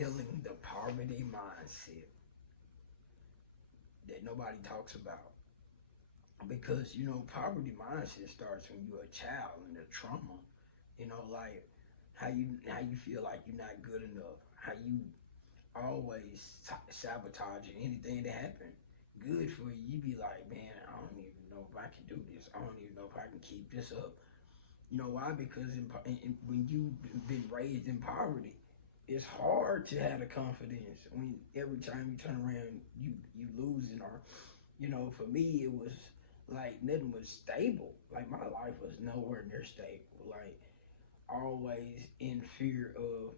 healing the poverty mindset that nobody talks about. Because, you know, poverty mindset starts when you're a child and the trauma, you know, like how you feel like you're not good enough, how you always sabotaging anything that happen good for you. You be like, man, I don't even know if I can do this. I don't even know if I can keep this up. You know why? Because when you've been raised in poverty, it's hard to have the confidence when every time you turn around, you losing. Or, you know, for me, it was like nothing was stable. Like my life was nowhere near stable. Like always in fear of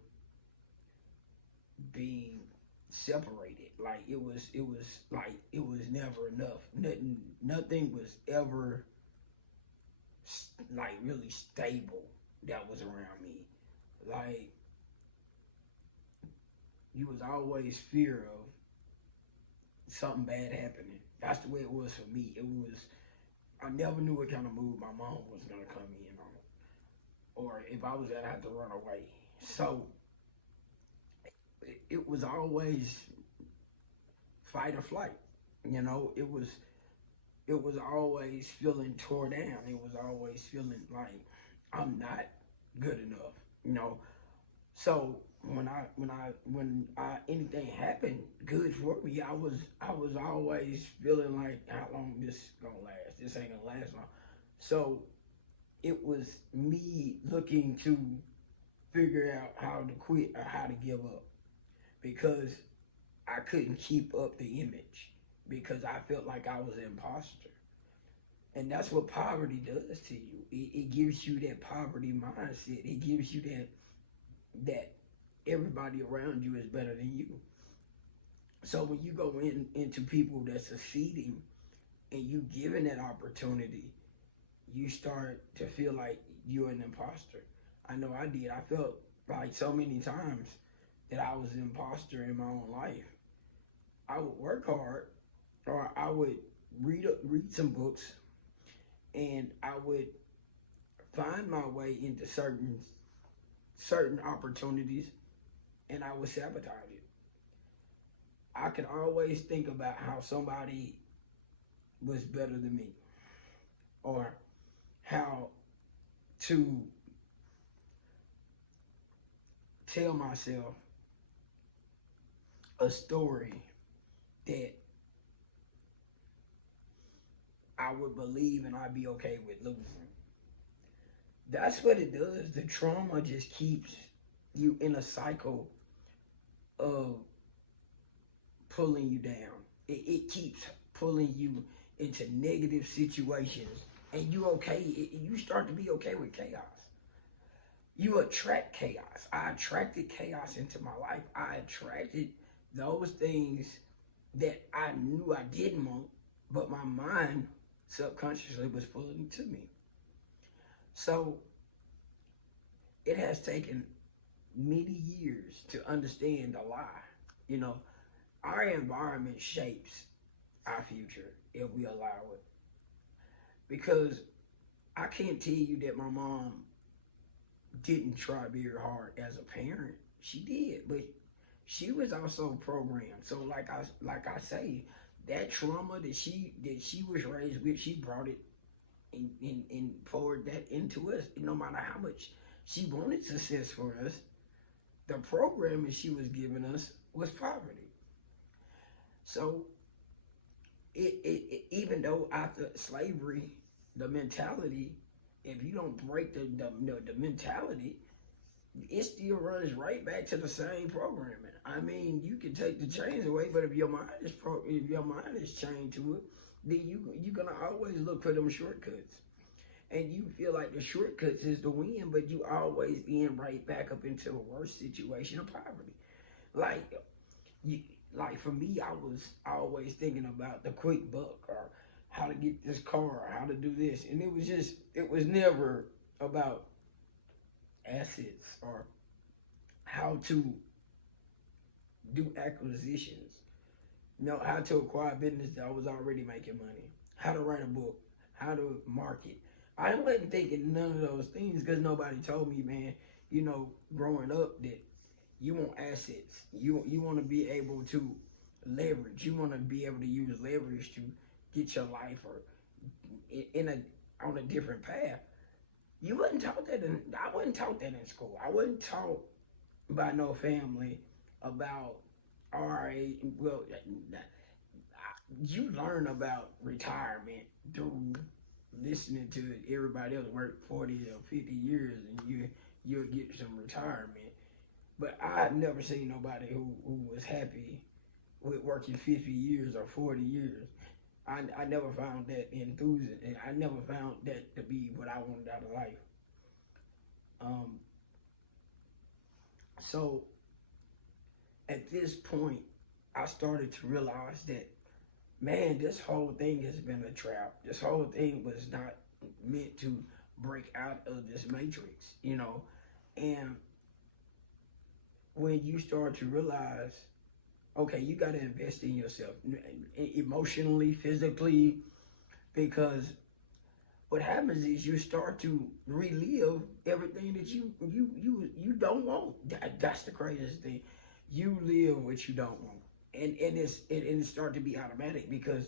being separated. Like it was never enough. Nothing was ever like really stable that was around me. Like you was always fear of something bad happening. That's the way it was for me. It was I never knew what kind of mood my mom was gonna come in on, or if I was gonna have to run away. So it was always fight or flight. You know, it was always feeling tore down. It was always feeling like I'm not good enough. You know, so when anything happened good for me, I was always feeling like how long this gonna last? This ain't gonna last long. So it was me looking to figure out how to quit or how to give up because I couldn't keep up the image because I felt like I was an imposter. And that's what poverty does to you. It gives you that poverty mindset. It gives you that everybody around you is better than you. So when you go into people that's succeeding and you given that opportunity, you start to feel like you're an imposter. I know I did. I felt like so many times that I was an imposter in my own life. I would work hard, or I would read some books, and I would find my way into certain opportunities, and I would sabotage it. I could always think about how somebody was better than me, or how to tell myself a story that I would believe and I'd be okay with losing. That's what it does. The trauma just keeps you in a cycle of pulling you down. It keeps pulling you into negative situations, and you start to be okay with chaos. You attract chaos. I attracted chaos into my life. I attracted those things that I knew I didn't want, but my mind subconsciously was pulling it to me. So it has taken many years to understand the lie. You know, our environment shapes our future if we allow it. Because I can't tell you that my mom didn't try very hard as a parent. She did, but she was also programmed. So like I say, that trauma that she was raised with, she brought it and poured that into us. No matter how much she wanted success for us, the programming she was giving us was poverty. So even though after slavery, the mentality, if you don't break the mentality, it still runs right back to the same programming. I mean, you can take the chains away, but if your mind is chained to it, then you're gonna always look for them shortcuts, and you feel like the shortcuts is the win, but you always end right back up into a worse situation of poverty. Like you, like for me, I was always thinking about the quick buck, or how to get this car, or how to do this, and it was never about assets or how to do acquisitions. You know, how to acquire business that I was already making money, how to write a book, how to market. I wasn't thinking none of those things because nobody told me, man, you know, growing up that You want assets. You want to be able to leverage. You want to be able to use leverage to get your life or in a on a different path. You wasn't taught that. I wasn't taught that in school. I wasn't taught by no family about RA. Well, you learn about retirement through listening to everybody else work 40 or 50 years, and you'll get some retirement. But I've never seen nobody who was happy with working 50 years or 40 years. I never found that enthusiasm, and I never found that to be what I wanted out of life. So at this point, I started to realize that, man, this whole thing has been a trap. This whole thing was not meant to break out of this matrix, you know. And when you start to realize, okay, you got to invest in yourself emotionally, physically, because what happens is you start to relive everything that you don't want. That's the craziest thing. You live what you don't want, and it start to be automatic, because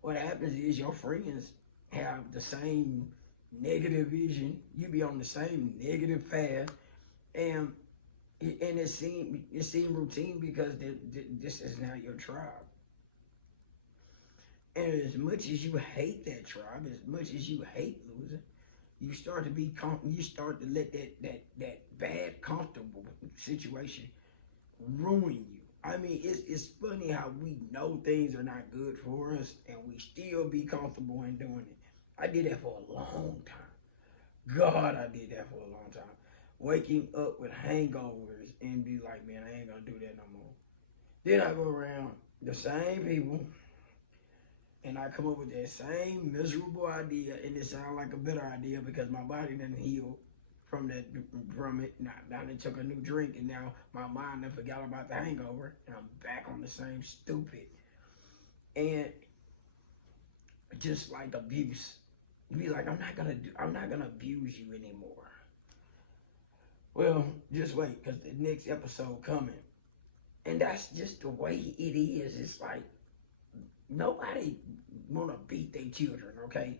what happens is your friends have the same negative vision. You be on the same negative path, and it seemed routine, because this is now your tribe. And as much as you hate that tribe, as much as you hate losing, you start to let that bad, comfortable situation ruin you. I mean, it's funny how we know things are not good for us, and we still be comfortable in doing it. I did that for a long time. God, I did that for a long time. Waking up with hangovers and be like, man, I ain't gonna do that no more. Then I go around the same people, and I come up with that same miserable idea, and it sounds like a better idea because my body didn't heal from it. Now I took a new drink, and now my mind done forgot about the hangover, and I'm back on the same stupid. And just like abuse, be like, I'm not gonna abuse you anymore. Well, just wait, because the next episode coming. And that's just the way it is. It's like, nobody want to beat their children, okay?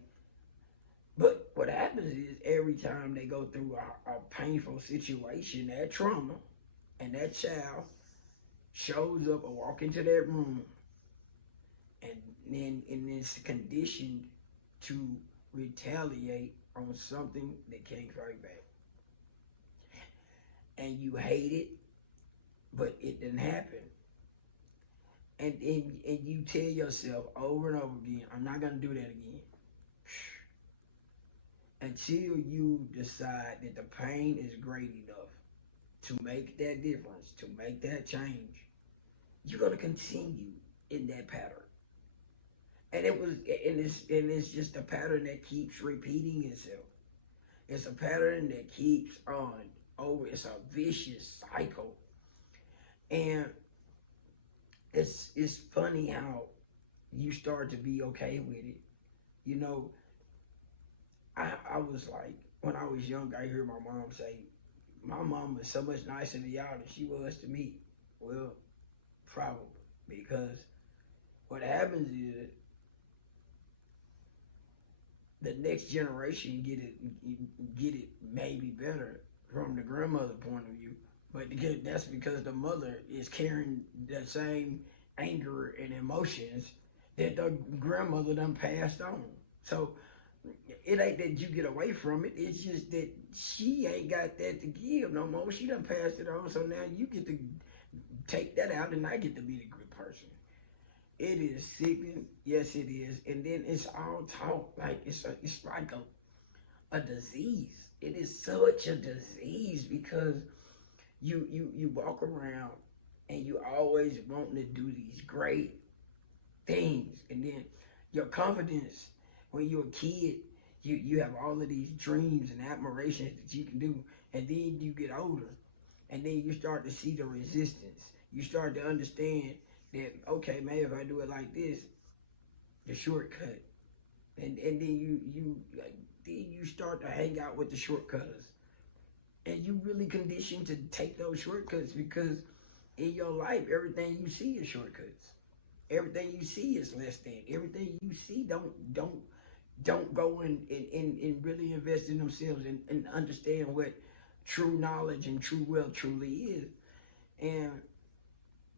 But what happens is, every time they go through a painful situation, that trauma, and that child shows up or walk into that room, and then it's conditioned to retaliate on something that can't fight back. And you hate it, but it didn't happen. And you tell yourself over and over again, I'm not going to do that again. Until you decide that the pain is great enough to make that difference, to make that change, you're going to continue in that pattern. And it's just a pattern that keeps repeating itself. It's a pattern that keeps on over. It's a vicious cycle. And it's funny how you start to be okay with it. You know, I was like, when I was young, I heard my mom say, my mom was so much nicer to y'all than she was to me. Well, probably, because what happens is the next generation get it maybe better from the grandmother point of view, but that's because the mother is carrying the same anger and emotions that the grandmother done passed on. So it ain't that you get away from it, it's just that she ain't got that to give no more. She done passed it on, so now you get to take that out, and I get to be the good person. It is sickening, yes it is, and then it's all taught like it's like a disease. It is such a disease, because you walk around and you always wanting to do these great things, and then your confidence, when you're a kid, you have all of these dreams and admirations that you can do, and then you get older, and then you start to see the resistance. You start to understand that, okay, maybe if I do it like this, the shortcut, and then you start to hang out with the shortcutters, And you really conditioned to take those shortcuts because in your life, everything you see is shortcuts. Everything you see is less than. Everything you see don't go and really invest in themselves and understand what true knowledge and true wealth truly is. And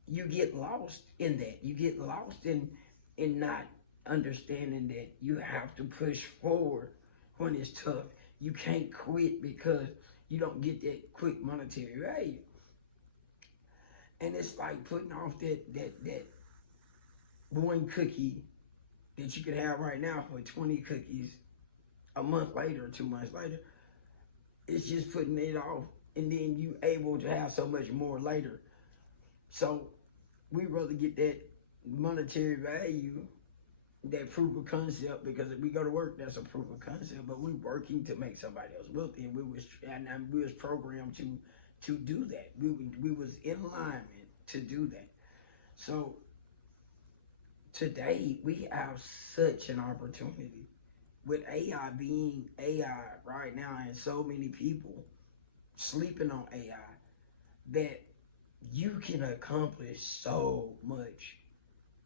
you get lost in that. You get lost in not understanding that you have to push forward when it's tough. You can't quit because you don't get that quick monetary value. And it's like putting off that one cookie that you could have right now for 20 cookies a month later or 2 months later. It's just putting it off, and then you able to have so much more later. So we rather get that monetary value, that proof of concept, because if we go to work, that's a proof of concept. But we're working to make somebody else wealthy, and we was programmed to do that. We was in alignment to do that. So today we have such an opportunity with AI being AI right now, and so many people sleeping on AI, that you can accomplish so much.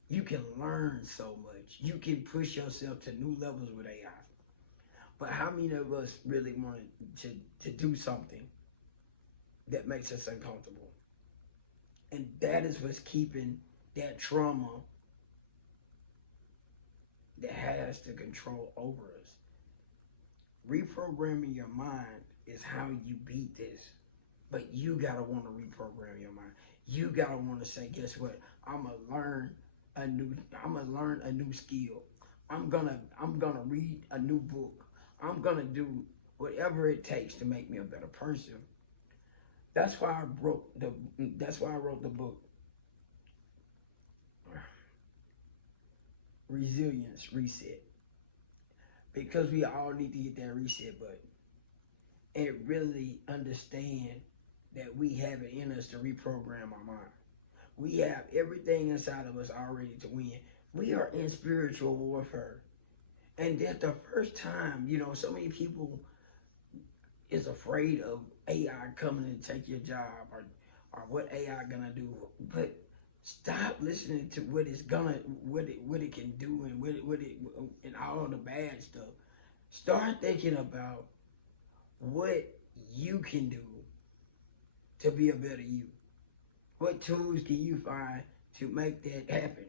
You can learn so much. You can push yourself to new levels with AI. But how many of us really want to do something that makes us uncomfortable? And that is what's keeping that trauma that has to control over us. Reprogramming your mind is how you beat this. But you gotta want to reprogram your mind. You gotta want to say, guess what? I'm gonna learn a new skill. I'm gonna read a new book. I'm gonna do whatever it takes to make me a better person. That's why I wrote the book. Resilience Reset. Because we all need to get that reset button and really understand that we have it in us to reprogram our mind. We have everything inside of us already to win. We are in spiritual warfare. And that's the first time, so many people is afraid of AI coming to take your job or what AI gonna do. But stop listening to what it can do and and all the bad stuff. Start thinking about what you can do to be a better you. What tools can you find to make that happen?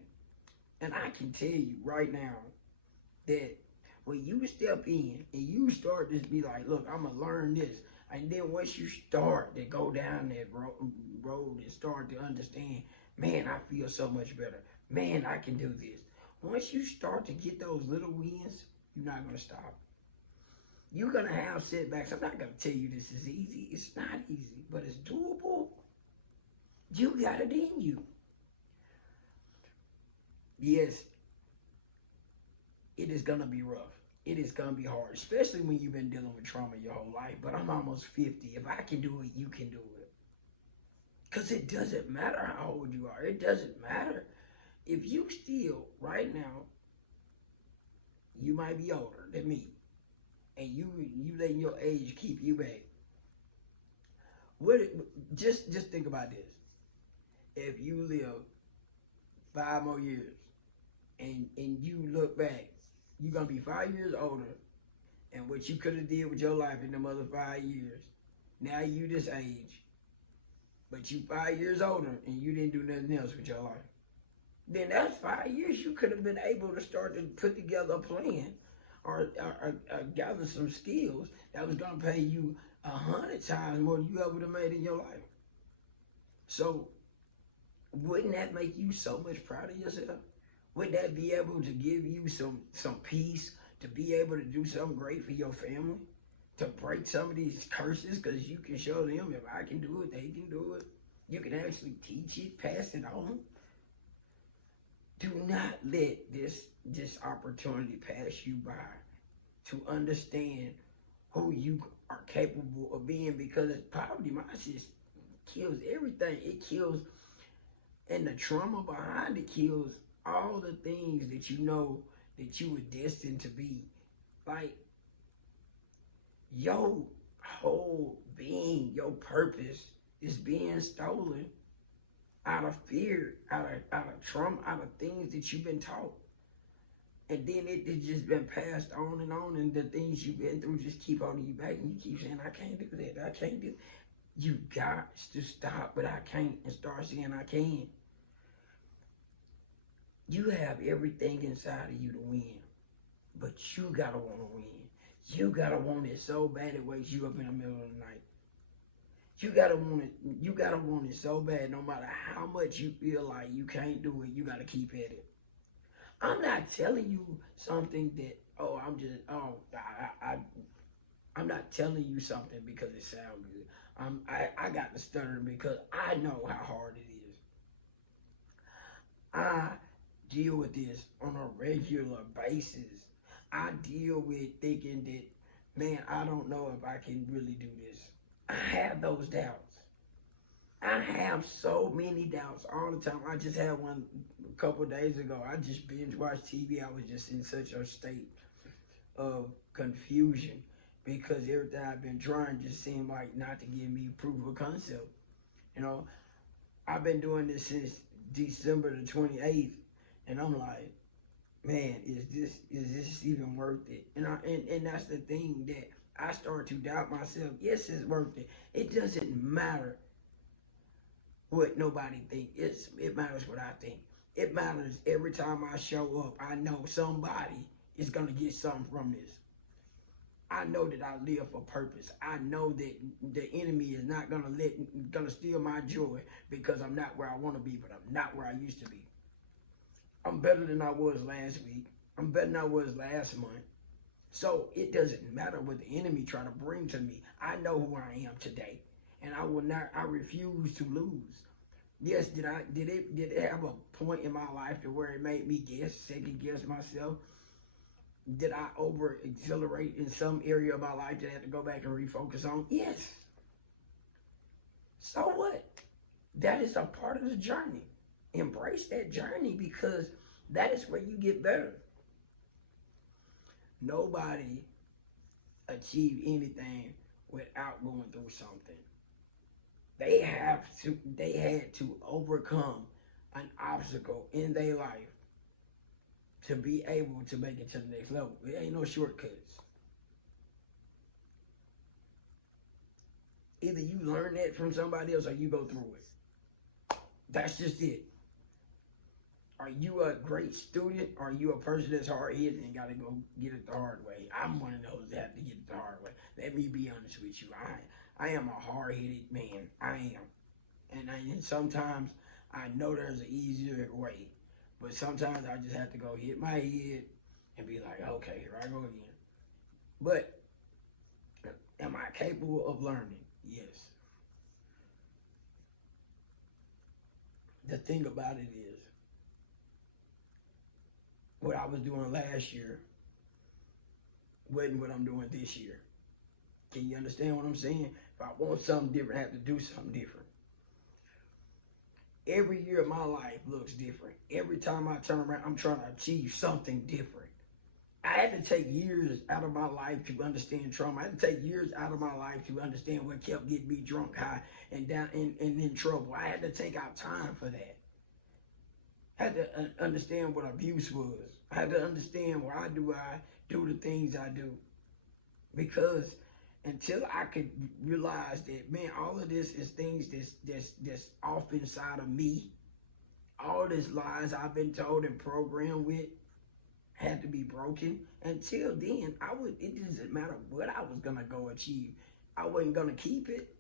And I can tell you right now that when you step in and you start to be like, look, I'm going to learn this. And then once you start to go down that road and start to understand, man, I feel so much better. Man, I can do this. Once you start to get those little wins, you're not going to stop. You're going to have setbacks. I'm not going to tell you this is easy. It's not easy, but it's doable. You got it in you. Yes, it is going to be rough. It is going to be hard, especially when you've been dealing with trauma your whole life. But I'm almost 50. If I can do it, you can do it. Because it doesn't matter how old you are. It doesn't matter. If you still, right now, you might be older than me, and you letting your age keep you back. Just think about this. If you live 5 more years and you look back, you're going to be 5 years older, and what you could have did with your life in them other 5 years, now you this age, but you 5 years older and you didn't do nothing else with your life. Then that's 5 years you could have been able to start to put together a plan or gather some skills that was going to pay you 100 times more than you ever would have made in your life. So wouldn't that make you so much proud of yourself? Wouldn't that be able to give you some peace, to be able to do something great for your family, to break some of these curses, because you can show them, if I can do it, they can do it. You can actually teach it, pass it on. Do not let this opportunity pass you by to understand who you are capable of being, because poverty mindset kills everything. It kills, and the trauma behind it kills all the things that you know that you were destined to be. Like, your whole your purpose is being stolen out of fear, out of trauma, out of things that you've been taught. And then it's just been passed on, and the things you've been through just keep holding you back, and you keep saying, I can't do that, I can't do that. You got to stop, but I can't, and start saying I can. You have everything inside of you to win, but you gotta want to win. You gotta want it so bad it wakes you up in the middle of the night. You gotta want it. You gotta want it so bad, no matter how much you feel like you can't do it. You gotta keep at it. I'm not telling you something that I'm not telling you something because it sounds good. I got to stutter because I know how hard it is. I deal with this on a regular basis. I deal with thinking that, man, I don't know if I can really do this. I have those doubts. I have so many doubts all the time. I just had one a couple of days ago. I just binge watched TV. I was just in such a state of confusion because everything I've been trying just seemed like not to give me proof of concept. You know, I've been doing this since December the 28th, and I'm like, man, is this even worth it? And that's the thing that I start to doubt myself. Yes, it's worth it. It doesn't matter what nobody thinks. It matters what I think. It matters every time I show up. I know somebody is going to get something from this. I know that I live for purpose. I know that the enemy is not going to steal my joy because I'm not where I want to be, but I'm not where I used to be. I'm better than I was last week. I'm better than I was last month. So it doesn't matter what the enemy try to bring to me. I know who I am today. And I refuse to lose. Yes, did it have a point in my life to where it made me second guess myself? Did I over exhilarate in some area of my life that I had to go back and refocus on? Yes. So what? That is a part of the journey. Embrace that journey because that is where you get better. Nobody achieved anything without going through something. They had to overcome an obstacle in their life to be able to make it to the next level. There ain't no shortcuts. Either you learn that from somebody else or you go through it. That's just it. Are you a great student or are you a person that's hard-headed and got to go get it the hard way? I'm one of those that have to get it the hard way. Let me be honest with you. I am a hard-headed man. I am. And sometimes I know there's an easier way. But sometimes I just have to go hit my head and be like, okay, here I go again. But am I capable of learning? Yes. The thing about it is, what I was doing last year wasn't what I'm doing this year. Can you understand what I'm saying? If I want something different, I have to do something different. Every year of my life looks different. Every time I turn around, I'm trying to achieve something different. I had to take years out of my life to understand trauma. I had to take years out of my life to understand what kept getting me drunk, high, and down and in trouble. I had to take out time for that. I had to understand what abuse was. I had to understand why do I do the things I do. Because until I could realize that, man, all of this is things that's off inside of me. All this lies I've been told and programmed with had to be broken. Until then, it doesn't matter what I was gonna go achieve. I wasn't gonna keep it.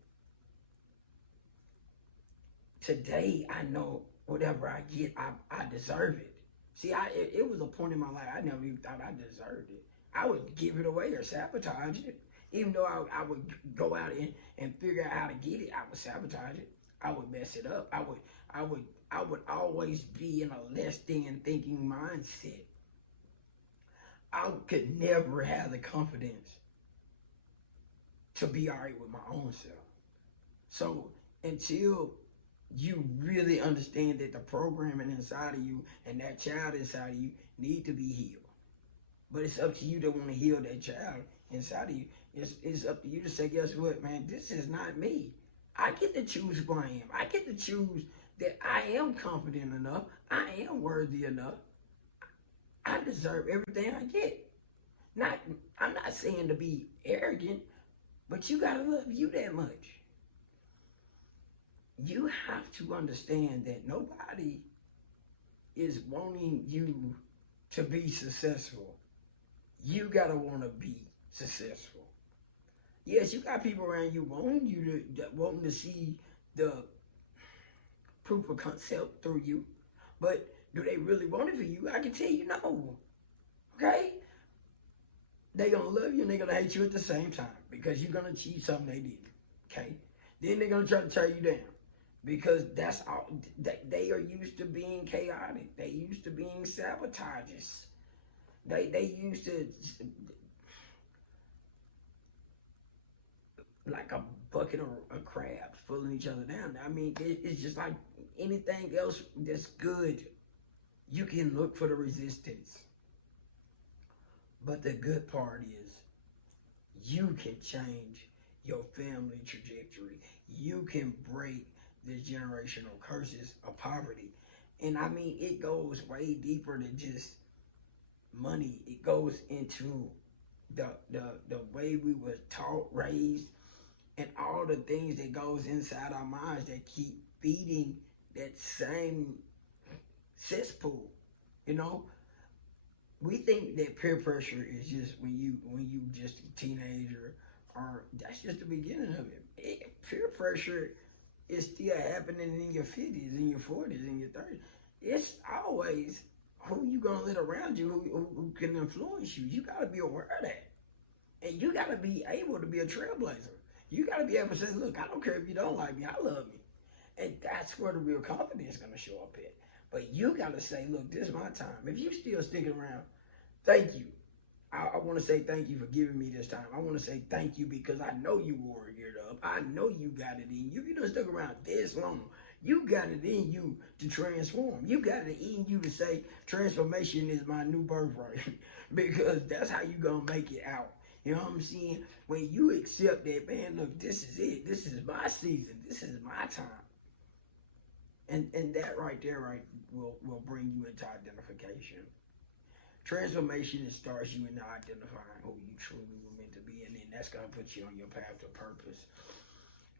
Today, I know whatever I get, I deserve it. See, it was a point in my life I never even thought I deserved it. I would give it away or sabotage it. Even though I would go out and figure out how to get it, I would sabotage it. I would mess it up. I would always be in a less than thinking mindset. I could never have the confidence to be all right with my own self. So until you really understand that the programming inside of you and that child inside of you need to be healed. But it's up to you to want to heal that child inside of you. It's up to you to say, guess what, man, this is not me. I get to choose who I am. I get to choose that I am confident enough. I am worthy enough. I deserve everything I get. I'm not saying to be arrogant, but you gotta love you that much. You have to understand that nobody is wanting you to be successful. You gotta want to be successful. Yes, you got people around you wanting to see the proof of concept through you, but do they really want it for you? I can tell you no. Okay? They're gonna love you and they're gonna hate you at the same time because you're gonna achieve something they did. Okay? Then they're gonna try to tear you down because that's all. They are used to being chaotic. They used to being sabotagers. They used to like a bucket of crabs pulling each other down. I mean, it's just like anything else that's good. You can look for the resistance. But the good part is you can change your family trajectory. You can break the generational curses of poverty. And I mean, it goes way deeper than just money. It goes into the way we were taught, raised, and all the things that goes inside our minds that keep feeding that same cesspool. You know, we think that peer pressure is just when you just a teenager, or that's just the beginning of it. Peer pressure is still happening in your 50s, in your 40s, in your 30s. It's always who you gonna let around you who can influence you. You gotta be aware of that. And you gotta be able to be a trailblazer. You gotta be able to say, look, I don't care if you don't like me, I love me. And that's where the real confidence is gonna show up at. But you gotta say, look, this is my time. If you still sticking around, thank you. I want to say thank you for giving me this time. I want to say thank you because I know you warriored up. I know you got it in you. You done stuck around this long. You got it in you to transform. You got it in you to say transformation is my new birthright because that's how you going to make it out. You know what I'm saying? When you accept that, man, look, this is it. This is my season. This is my time. And that right there will bring you into identification. Transformation, it starts you into identifying who you truly were meant to be, and then that's going to put you on your path to purpose.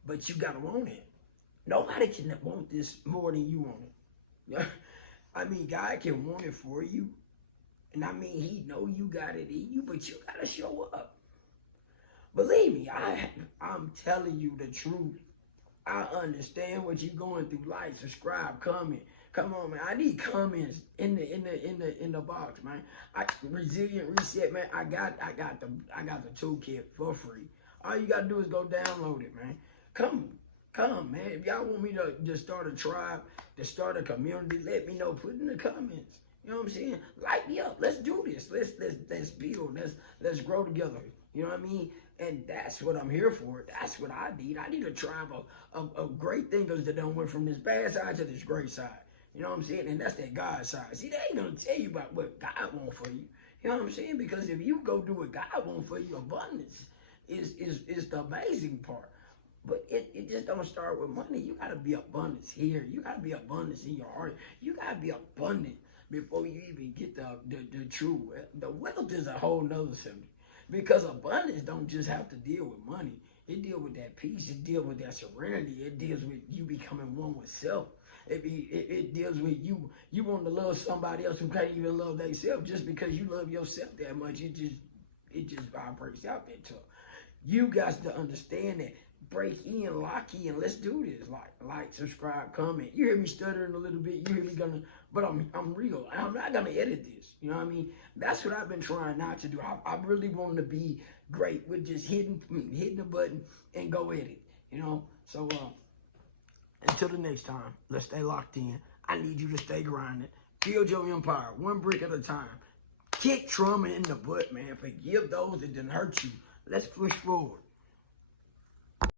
But you got to want it. Nobody can want this more than you want it. I mean, God can want it for you. And I mean, he know you got it in you, but you got to show up. Believe me, I'm telling you the truth. I understand what you're going through. Like, subscribe, comment. Come on, man. I need comments in the box, man. Resilient Reset, man. I got the toolkit for free. All you gotta do is go download it, man. Come, man. If y'all want me to start a tribe, to start a community, let me know. Put in the comments. You know what I'm saying? Light me up. Let's do this. Let's build. Let's grow together. You know what I mean? And that's what I'm here for. That's what I need. I need a tribe of great thinkers that done went from this bad side to this great side. You know what I'm saying? And that's that God side. See, they ain't going to tell you about what God wants for you. You know what I'm saying? Because if you go do what God wants for you, abundance is the amazing part. But it just don't start with money. You got to be abundance here. You got to be abundance in your heart. You got to be abundant before you even get the true wealth. The wealth is a whole nother subject. Because abundance don't just have to deal with money. It deals with that peace. It deals with that serenity. It deals with you becoming one with self. It deals with you want to love somebody else who can't even love themselves just because you love yourself that much. It just vibrates out there too. You guys to understand that. Break in, lock in. Let's do this. Like, subscribe, comment. You hear me stuttering a little bit. You hear me but I'm real. I'm not gonna edit this. You know what I mean? That's what I've been trying not to do. I really want to be great with just hitting the button and go edit. You know. So until the next time, let's stay locked in. I need you to stay grinding. Build your empire one brick at a time. Kick trauma in the butt, man. Forgive those that didn't hurt you. Let's push forward.